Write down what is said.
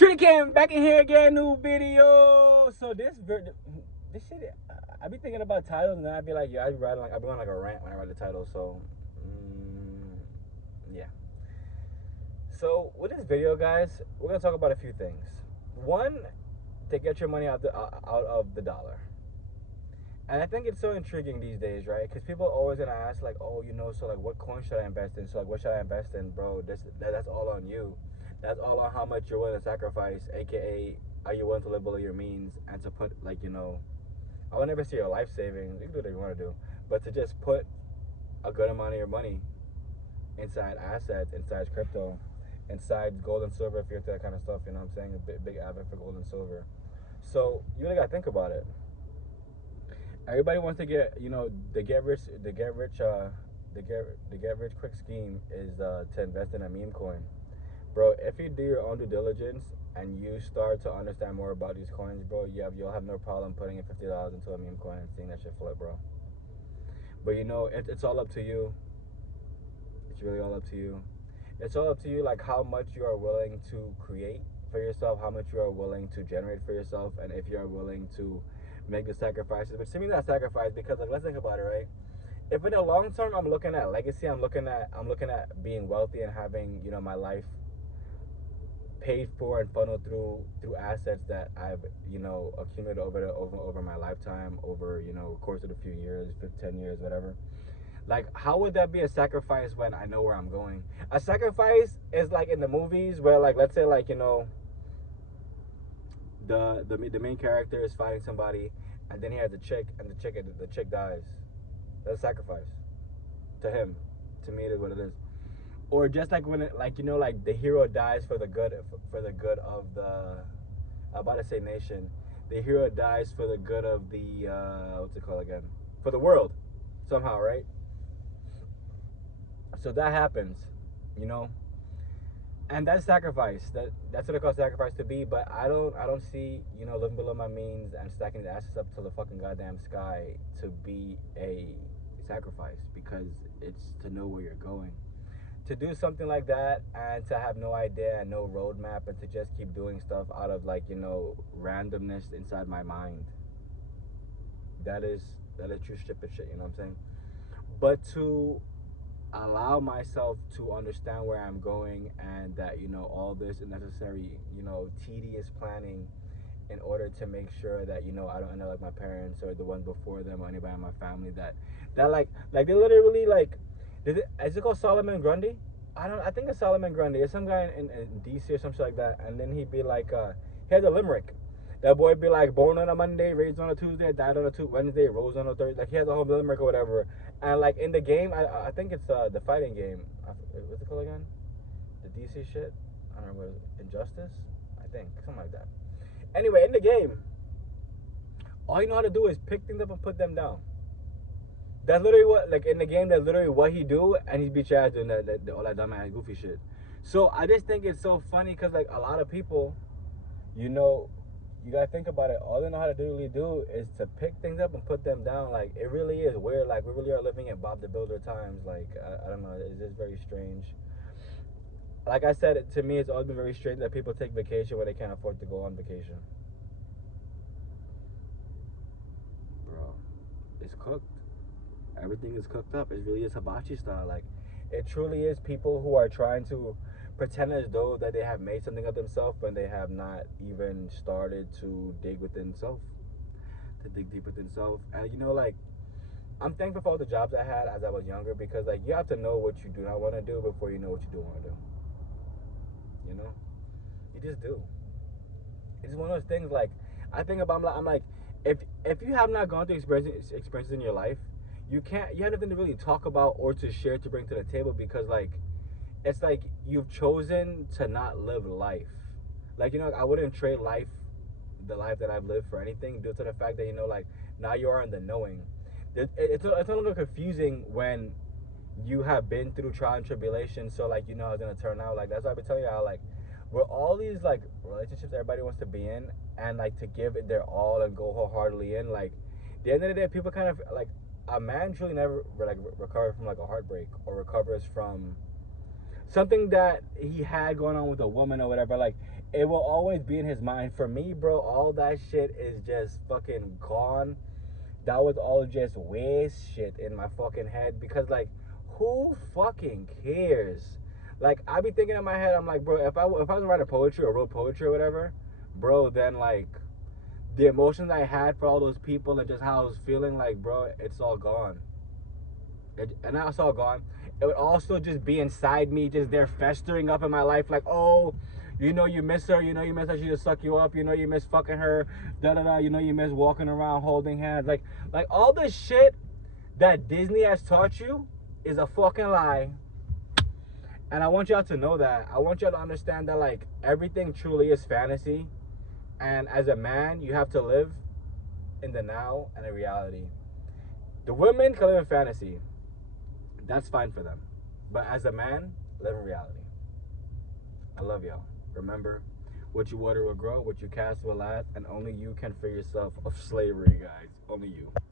Cam back in here again, new video. So this shit, I be thinking about titles, and then I be like, yeah, I be writing like I be on like a rant when I write the title. So, yeah. So with this video, guys, we're gonna talk about a few things. One, to get your money out of the dollar. And I think it's so intriguing these days, right? Because people are always gonna ask, like, oh, so like, what coin should I invest in? So like, what should I invest in, bro? That's all on you. That's all on how much you're willing to sacrifice, aka, are you willing to live below your means and to put I would never say your life savings. You can do whatever you want to do, but to just put a good amount of your money inside assets, inside crypto, inside gold and silver if you're into that kind of stuff. You know what I'm saying? A big advocate for gold and silver. So you really gotta think about it. Everybody wants to get the get rich quick scheme is to invest in a meme coin, bro. If you do your own due diligence and you start to understand more about these coins, bro, you'll have no problem putting in $50 into a meme coin and seeing that shit flip, bro. But it's all up to you. It's really all up to you. It's all up to you, like how much you are willing to create for yourself, how much you are willing to generate for yourself, and if you are willing to make the sacrifices. But to me, that sacrifice, because like, let's think about it, right? If in the long term I'm looking at legacy, I'm looking at being wealthy and having my life paid for and funneled through assets that I've accumulated over my lifetime, over course of a few years, 10 years, whatever. Like, how would that be a sacrifice when I know where I'm going? A sacrifice is like in the movies where, like, let's say, like, the main character is fighting somebody, and then he has a chick, and the chick dies. That's a sacrifice to him. To me, it is what it is. Or just like when like the hero dies for the good of the, I'm about to say nation. The hero dies for the good of the what's it called again? For the world, somehow, right? So that happens, you know, and that's sacrifice. That's what I call sacrifice to be. But I don't see living below my means and stacking the assets up to the fucking goddamn sky to be a sacrifice, because it's to know where you're going. To do something like that and to have no idea and no roadmap and to just keep doing stuff out of randomness inside my mind. That is true stupid shit. You know what I'm saying? But to allow myself to understand where I'm going, and that all this necessary tedious planning in order to make sure that I don't end up like my parents or the ones before them or anybody in my family that they literally is it called Solomon Grundy? I think it's Solomon Grundy. It's some guy in DC or something like that, and then he'd be like he has a limerick. That boy be like, born on a Monday, raised on a Tuesday, died on a Wednesday, rose on a Thursday. Like, he has a whole limerick or whatever. And like in the game, I think it's the fighting game. What's it called again? The DC shit. I don't know what it is. Injustice. I think something like that. Anyway, in the game, all you know how to do is pick things up and put them down. That's literally what, like in the game, that's literally what he do, and he'd be charged doing all that dumbass goofy shit. So I just think it's so funny because like a lot of people, you gotta think about it. All they know how to really do is to pick things up and put them down. Like, it really is weird. Like, we really are living in Bob the Builder times. Like, I don't know. It's just very strange. Like I said, to me, it's always been very strange that people take vacation when they can't afford to go on vacation. Bro, it's cooked. Everything is cooked up. It really is hibachi style. Like, it truly is people who are trying to pretend as though that they have made something of themselves when they have not even started to dig within self, to dig deep within self. And like, I'm thankful for all the jobs I had as I was younger, because like, you have to know what you do not want to do before you know what you do want to do. You just do. It's one of those things. Like, I think about, I'm like, if you have not gone through experiences in your life, you have nothing to really talk about or to share, to bring to the table, because like, it's like you've chosen to not live life. Like, I wouldn't trade the life that I've lived, for anything, due to the fact that like, now you are in the knowing. It's a little confusing when you have been through trial and tribulation, so like, how it's gonna turn out. Like, that's why I've been telling you how, like, we're all these like relationships everybody wants to be in, and like to give it their all and go wholeheartedly in. Like, at the end of the day, people kind of like, a man truly never like recovers from like a heartbreak, or recovers from something that he had going on with a woman or whatever, like, it will always be in his mind. For me, bro, all that shit is just fucking gone. That was all just waste shit in my fucking head, because, like, who fucking cares? Like, I be thinking in my head, I'm like, bro, if I was writing poetry or wrote poetry or whatever, bro, then, like, the emotions I had for all those people and just how I was feeling, like, bro, it's all gone. And now it's all gone. It would also just be inside me, just there festering up in my life, like, oh, you know you miss her, you know you miss her, she just suck you up, you know you miss fucking her, da da da, you know you miss walking around holding hands, like all the shit that Disney has taught you is a fucking lie. And I want y'all to know that. I want y'all to understand that, like, everything truly is fantasy, and as a man, you have to live in the now and in reality. The women can live in fantasy. That's fine for them. But as a man, live in reality. I love y'all. Remember, what you water will grow, what you cast will last, and only you can free yourself of slavery, guys. Only you.